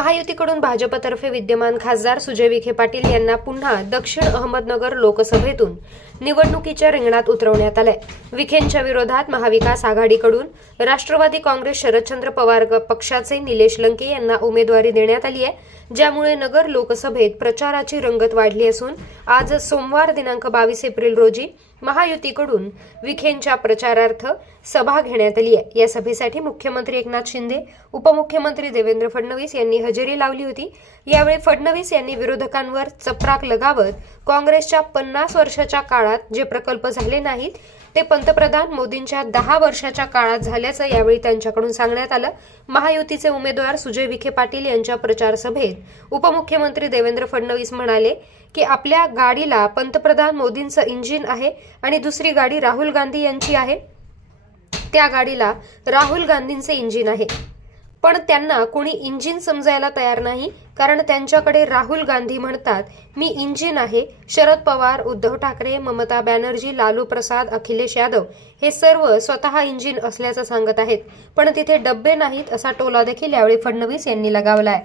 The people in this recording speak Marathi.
महायुतीकडून भाजपतर्फे विद्यमान खासदार सुजय विखे पाटील यांना पुन्हा दक्षिण अहमदनगर लोकसभेतून निवडणुकीच्या रिंगणात उतरवण्यात आलंय। विखेंच्या विरोधात महाविकास आघाडीकडून राष्ट्रवादी काँग्रेस शरदचंद्र पवार पक्षाचे निलेश लंके यांना उमेदवारी देण्यात आली आहे, ज्यामुळे नगर लोकसभेत प्रचाराची रंगत वाढली असून आज सोमवार दिनांक 22 एप्रिल रोजी महायुतीकडून विखेंच्या प्रचारार्थ सभा घेण्यात आली आहे। या सभेसाठी मुख्यमंत्री एकनाथ शिंदे, उपमुख्यमंत्री देवेंद्र फडणवीस यांनी हजेरी लावली होती। यावेळी फडणवीस यांनी विरोधकांवर चपराक लगावत काँग्रेसच्या 50 वर्षाच्या काळात जे प्रकल्प झाले नाहीत ते पंतप्रधान मोदींच्या 10 वर्षाच्या काळात झाल्याचं यावेळी त्यांच्याकडून सांगण्यात आलं। महायुतीचे उमेदवार सुजय विखे पाटील यांच्या प्रचार सभेत उपमुख्यमंत्री देवेंद्र फडणवीस म्हणाले की आपल्या गाडीला पंतप्रधान मोदींचं इंजिन आहे आणि दुसरी गाडी राहुल गांधी यांची आहे, त्या गाडीला राहुल गांधींचे इंजिन आहे, पण त्यांना कोणी इंजिन समजायला तयार नाही, कारण त्यांच्याकडे राहुल गांधी म्हणतात मी इंजिन आहे। शरद पवार, उद्धव ठाकरे, ममता बॅनर्जी, लालू प्रसाद, अखिलेश यादव हे सर्व स्वतः इंजिन असल्याचं सांगत आहेत, पण तिथे डब्बे नाहीत असा टोला देखील यावेळी फडणवीस यांनी लगावलाय।